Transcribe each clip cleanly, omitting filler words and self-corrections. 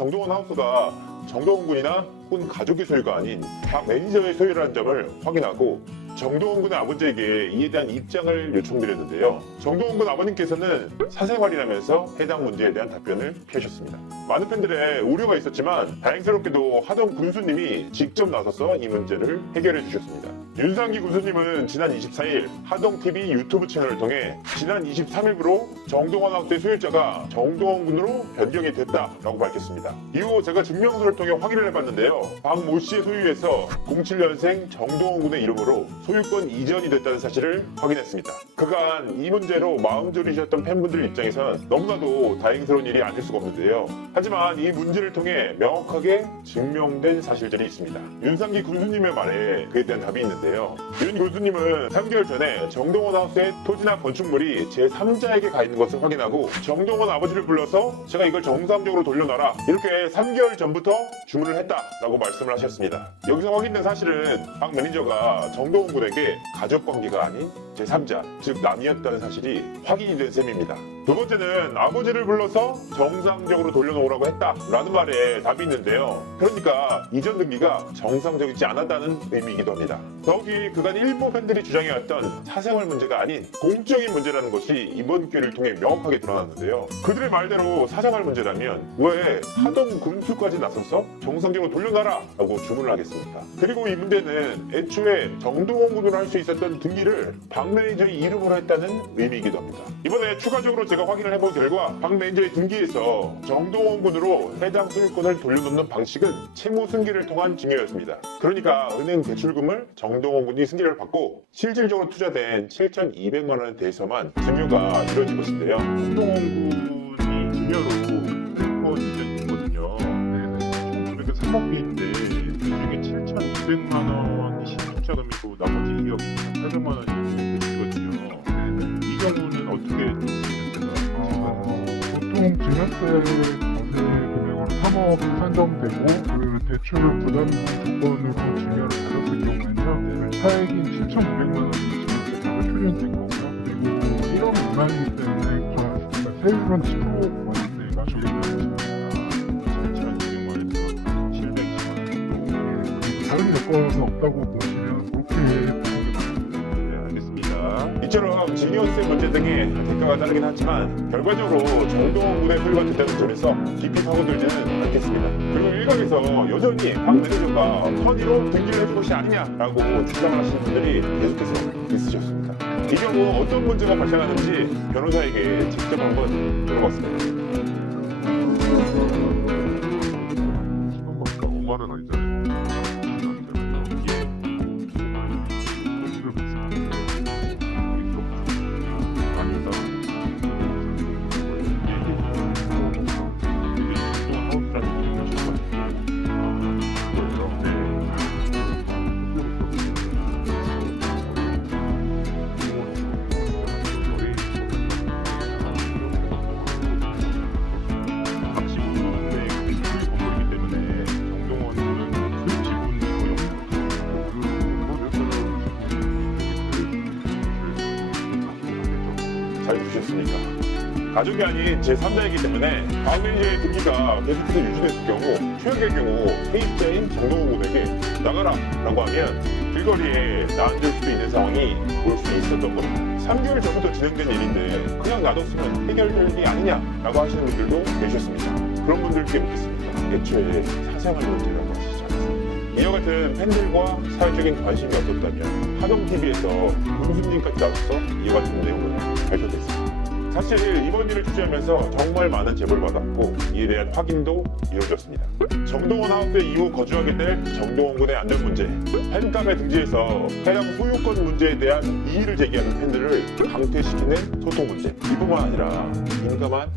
정동원 하우스가 정동원 군이나 혹은 가족의 소유가 아닌 박 매니저의 소유라는 점을 확인하고 정동원 군의 아버지에게 이에 대한 입장을 요청드렸는데요. 정동원 군 아버님께서는 사생활이라면서 해당 문제에 대한 답변을 피하셨습니다. 많은 팬들의 우려가 있었지만 다행스럽게도 하동 군수님이 직접 나서서 이 문제를 해결해 주셨습니다. 윤상기 군수님은 지난 24일 하동TV 유튜브 채널을 통해 지난 23일부로 정동원 하우스의 소유자가 정동원 군으로 변경이 됐다라고 밝혔습니다. 이후 제가 증명서를 통해 확인을 해봤는데요. 박 모 씨의 소유에서 07년생 정동원 군의 이름으로 소유권 이전이 됐다는 사실을 확인했습니다. 그간 이 문제로 마음 졸이셨던 팬분들 입장에선 너무나도 다행스러운 일이 아닐 수가 없는데요. 하지만 이 문제를 통해 명확하게 증명된 사실들이 있습니다. 윤상기 군수님의 말에 그에 대한 답이 있는데요. 윤 군수님은 3개월 전에 정동원 하우스의 토지나 건축물이 제3자에게 가 있는 것을 확인하고 정동원 아버지를 불러서 제가 이걸 정상적으로 돌려놔라 이렇게 3개월 전부터 주문을 했다라고 말씀을 하셨습니다. 여기서 확인된 사실은 박 매니저가 정동원 군에게 가족관계가 아닌 제3자, 즉 남이었다는 사실이 확인이 된 셈입니다. 두 번째는 아버지를 불러서 정상적으로 돌려놓으라고 했다라는 말에 답이 있는데요. 그러니까 이전 등기가 정상적이지 않았다는 의미이기도 합니다. 더욱이 그간 일부 팬들이 주장해왔던 사생활 문제가 아닌 공적인 문제라는 것이 이번 기회를 통해 명확하게 드러났는데요. 그들의 말대로 사생활 문제라면 왜 하동 군수까지 나서서 정상적으로 돌려놔라 라고 주문을 하겠습니까? 그리고 이 문제는 애초에 정동원 군으로 할 수 있었던 등기를 박 매니저의 이름으로 했다는 의미이기도 합니다. 이번에 추가적으로 제가 확인을 해본 결과 박 매니저의 등기에서 정동원 군으로 해당 소유권을 돌려놓는 방식은 채무 승계를 통한 증여였습니다. 그러니까 은행 대출금을 정동원 군이 승계를 받고 실질적으로 투자된 7,200만 원에 대해서만 증여가 이루어진 것인데요. 정동원 군이 증여로 소유권 이전이 있거든요. 그러니까 3억 개인데 그중에 7,200만 원이 신축자금이고 나머지 2억 800만 원이 대출이거든요. 이 경우는 어떻게 보통 증여세 과세 금액으로 3억이 산정되고 그 대출을 부담 조건으로 증여를 받았을 경우에는요 차액인 7,500만 원이 증여세가 표현된 거고요. 그리고 1억 미만이기 때문에 세율은 10% 원대가 적용됩니다. 7,200만 원에서 710만 원 정도. 다른 여건은 없다고 보시면 그렇게 보시면 네, 알겠습니다. 이처럼 증여세 문제 등의 대가가 따르긴 하지만 결과적으로 정동원 군의 소유가 됐다는 점에서 깊이 파고들지는 않겠습니다. 그리고 일각에서 여전히 박 매니저가 선의로 등기를 해준 것이 아니냐라고 주장을 하시는 분들이 계속해서 있으셨습니다. 이 경우 어떤 문제가 발생하는지 변호사에게 직접 한번 물어봤습니다. 시간 보니까 5만 원 아니잖아요. 잘 주셨습니까? 가족이 아닌 제3자이기 때문에 박 매니저의 등기가 계속해서 유지됐을 경우 최악의 경우 세입자인 정동원 군에게 나가라 라고 하면 길거리에 나앉을 수도 있는 상황이 올 수 있었던 겁니다. 3개월 전부터 진행된 일인데 그냥 놔뒀으면 해결될 일이 아니냐라고 하시는 분들도 계셨습니다. 그런 분들께 묻겠습니다. 애초에 사생활 문제라고 하시지 않습니까? 이와 같은 팬들과 사회적인 관심이 없었다면 하동TV에서 군수님까지 나와서 이와 같은 내용을 발표됐습니다. 사실 이번 일을 취재하면서 정말 많은 제보를 받았고 이에 대한 확인도 이루어졌습니다. 정동원 하우스 이후 거주하게 될 정동원 군의 안전 문제, 팬카페 등지에서 해당 소유권 문제에 대한 이의를 제기하는 팬들을 강퇴시키는 소통 문제, 이뿐만 아니라 민감한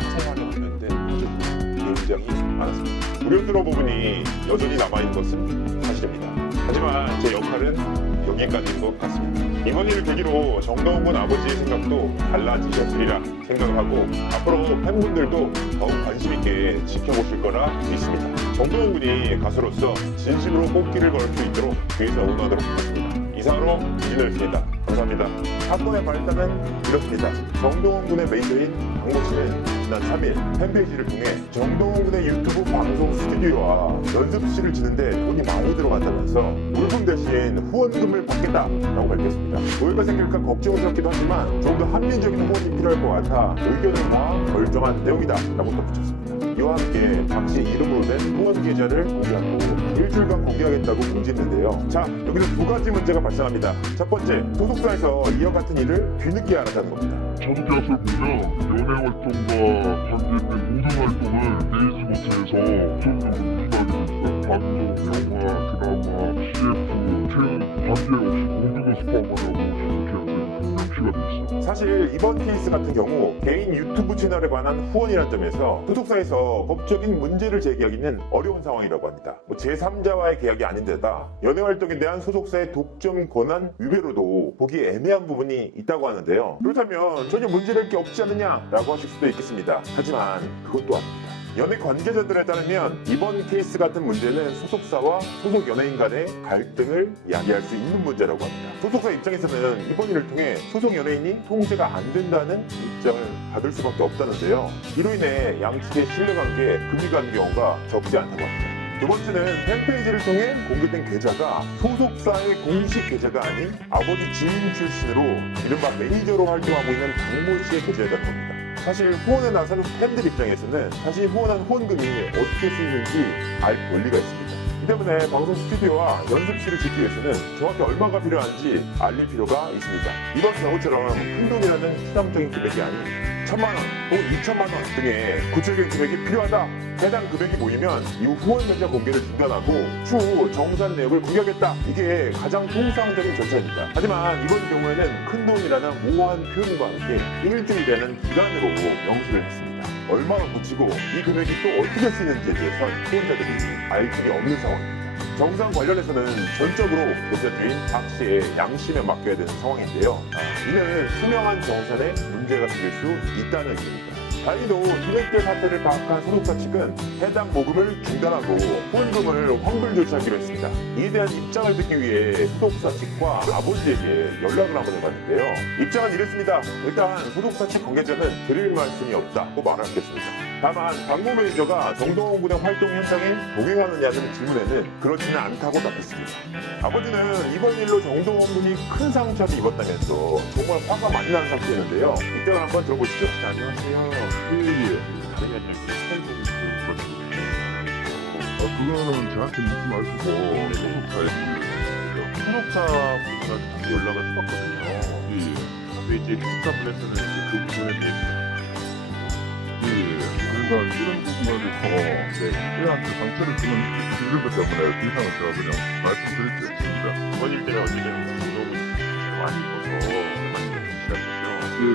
사생활에 관련된 문제도 굉장히 많았습니다. 우려스러운 부분이 여전히 남아있는 것은 사실입니다. 하지만 제 역할은 여기까지인 것 같습니다. 이번 일을 계기로 정동원 군 아버지의 생각도 달라지셨으리라 생각을 하고 앞으로 팬분들도 더욱 관심 있게 지켜보실 거라 믿습니다. 정동원 군이 가수로서 진심으로 꽃길을 걸을 수 있도록 뒤에서 응원하도록 하겠습니다. 이상 이상으로 이진호였습니다. 감사합니다. 사건의 발단은 이렇습니다. 정동원 군의 메이저인 박모 씨는 지난 3일 팬페이지를 통해 정동원 군의 유튜브 방송 스튜디오와 연습실을 짓는데 돈이 많이 들어간다면서 물품 대신 후원금을 받겠다라고 밝혔습니다. 오해가 생길까 걱정스럽기도 하지만 좀 더 합리적인 후원이 필요할 것 같아 의견을 모아 결정한 내용이다라고 덧붙였습니다. 이와 함께 박씨 이름으로 된 후원 계좌를 공개하고 일주일간 공개하겠다고 공지했는데요. 자, 여기서 두 가지 문제가 발생합니다. 첫 번째, 소속사에서 이와 같은 일을 뒤늦게 알았다는 겁니다. 저도 보면 연애 활동과 관계된 모든 활동을 베이스모트에서 전적으로 유지하고 있어요. 방송, 영화, 드라마, CF, film 관계없이 모든 것을 포함하려고 그렇게 명시가 돼 있어요. 사실 이번 케이스 같은 경우 개인 유튜브 채널에 관한 후원이라는 점에서 소속사에서 법적인 문제를 제기하기는 어려운 상황이라고 합니다. 제3자와의 계약이 아닌데다 연예 활동에 대한 소속사의 독점 권한 위배로도 보기 애매한 부분이 있다고 하는데요. 그렇다면 전혀 문제될 게 없지 않느냐라고 하실 수도 있겠습니다. 하지만 그것도 아닙니다. 연예 관계자들에 따르면 이번 케이스 같은 문제는 소속사와 소속 연예인 간의 갈등을 야기할 수 있는 문제라고 합니다. 소속사 입장에서는 이번 일을 통해 소속 연예인이 통제가 안 된다는 입장을 받을 수밖에 없다는데요. 이로 인해 양측의 신뢰관계에 금이 가는 경우가 적지 않다고 합니다. 두 번째는 팬페이지를 통해 공개된 계좌가 소속사의 공식 계좌가 아닌 아버지 지인 출신으로 이른바 매니저로 활동하고 있는 박모 씨의 계좌였다는 겁니다. 사실 후원에 나서는 팬들 입장에서는 자신이 후원한 후원금이 어떻게 쓰이는지 알 권리가 있습니다. 이 때문에 방송 스튜디오와 연습실을 짓기 위해서는 정확히 얼마가 필요한지 알릴 필요가 있습니다. 이번 경우처럼 큰돈이라는 추상적인 금액이 아닌 1,000만 원 혹은 2천만 원 등의 구체적인 금액이 필요하다. 해당 금액이 모이면 이후 후원 계좌 공개를 중단하고 추후 정산 내역을 공개하겠다. 이게 가장 통상적인 절차입니다. 하지만 이번 경우에는 큰돈이라는 모호한 표현과 함께 일주일이라는 기간으로 명시를 했습니다. 얼마나 묻히고 이 금액이 또 어떻게 쓰이는지에 대해선 후원자들이 알 길이 없는 상황입니다. 정상 관련해서는 전적으로 계좌주인 박 씨의 양심에 맡겨야 되는 상황인데요. 이는 투명한 정산에 문제가 생길 수 있다는 의미입니다. 다행히도 뒤늦게 사태를 파악한 소속사 측은 해당 모금을 중단하고 후원금을 환불 조치하기로 했습니다. 이에 대한 입장을 듣기 위해 소속사 측과 아버지에게 연락을 한번 해봤는데요. 입장은 이랬습니다. 일단 소속사 측 관계자는 드릴 말씀이 없다고 말하겠습니다. 다만 박모 매니저가 정동원 군의 활동 현장에 동행하느냐는 질문에는 그렇지는 않다고 답했습니다. 아버지는 이번 일로 정동원 군이 큰 상처를 입었다면서 정말 화가 많이 나는 상태였는데요. 이때를 한번 들어보시죠. 안녕하세요. 다른 연예인 그거는 저한테 묻지 마시고 소속사에 물어보세요. 소속사 분들한테 연락을 해봤거든요. 근데 이제 소속사분에서는 그 부분에 대해서 그러니까 이런 부분에서 애한테 상처를 주는 것 때문에 그 이상은 제가 그냥 말씀드릴 게 없습니다. 그번 일 때문에 어쨌든 너무 많이 입어서 많이 시작했죠.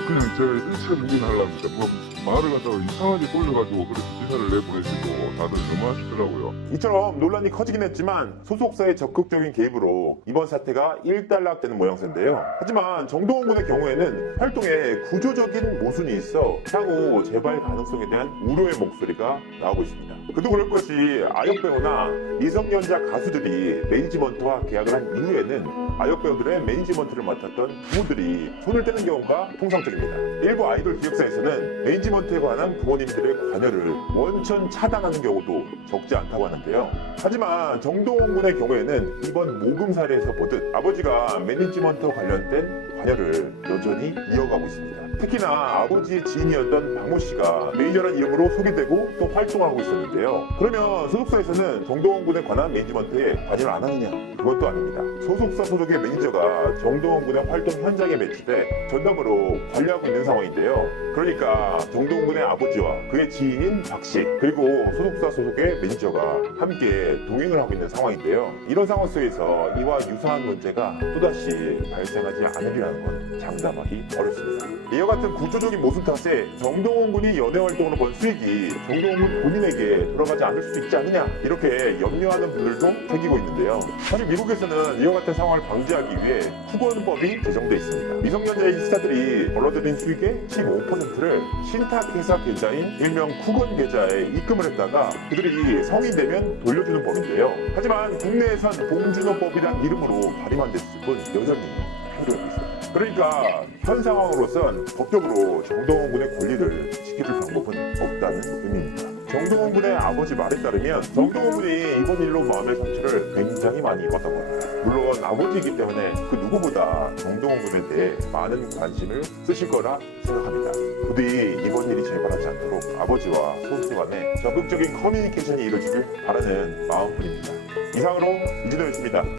그냥 제가 일체 묵인하려니까 뭐 말을 갖다가 이상하게 돌려가지고 그렇게 기사를 내보내시고 다들 너무하시더라고요. 이처럼 논란이 커지긴 했지만 소속사의 적극적인 개입으로 이번 사태가 일단락되는 모양새인데요. 하지만 정동원 군의 경우에는 활동에 구조적인 모순이 있어 향후 재발 가능성에 대한 우려의 목소리가 나오고 있습니다. 그도 그럴 것이 아역 배우나 미성년자 가수들이 매니지먼트와 계약을 한 이후에는 아역 배우들의 매니지먼트를 맡았던 부모들이 손을 떼는 경우가 통상적입니다. 일부 아이돌 기획사에서는 매니지먼트에 관한 부모님들의 관여를 원천 차단하는 경우도 적지 않다고 하는데요. 하지만 정동원 군의 경우에는 이번 모금 사례에서 보듯 아버지가 매니지먼트와 관련된 관여를 여전히 이어가고 있습니다. 특히나 아버지의 지인이었던 박모 씨가 매니저라는 이름으로 소개되고 또 활동하고 있었는데요. 그러면 소속사에서는 정동원 군에 관한 매니지먼트에 관여를 안 하느냐? 그것도 아닙니다. 소속사 소속의 매니저가 정동원 군의 활동 현장에 배치돼 전담으로 관리하고 있는 상황인데요. 그러니까 정동원 군의 아버지와 그의 지인인 박 씨, 그리고 소속사 소속의 매니저가 함께 동행을 하고 있는 상황인데요. 이런 상황 속에서 이와 유사한 문제가 또다시 발생하지 않으리라는 건 장담하기 어렵습니다. 이와 이와 같은 구조적인 모순 탓에 정동원 군이 연애 활동으로 번 수익이 정동원 군 본인에게 돌아가지 않을 수도 있지 않느냐 이렇게 염려하는 분들도 생기고 있는데요. 사실 미국에서는 이와 같은 상황을 방지하기 위해 후원법이 제정돼 있습니다. 미성년자인 스타들이 벌어들인 수익의 15%를 신탁회사 계좌인 일명 쿠건 계좌에 입금을 했다가 그들이 성인 되면 돌려주는 법인데요. 하지만 국내에선 봉준호법이란 이름으로 발의만 됐을 뿐 여전히 행동하고 있습니다. 그러니까 현 상황으로선 법적으로 정동원 군의 권리를 지켜줄 방법은 없다는 의미입니다. 정동원 군의 아버지 말에 따르면 정동원 군이 이번 일로 마음의 상처를 굉장히 많이 입었다고 합니다. 물론 아버지이기 때문에 그 누구보다 정동원 군에 대해 많은 관심을 쓰실 거라 생각합니다. 부디 이번 일이 재발하지 않도록 아버지와 손수 간에 적극적인 커뮤니케이션이 이루어지길 바라는 마음뿐입니다. 이상으로 이진호였습니다.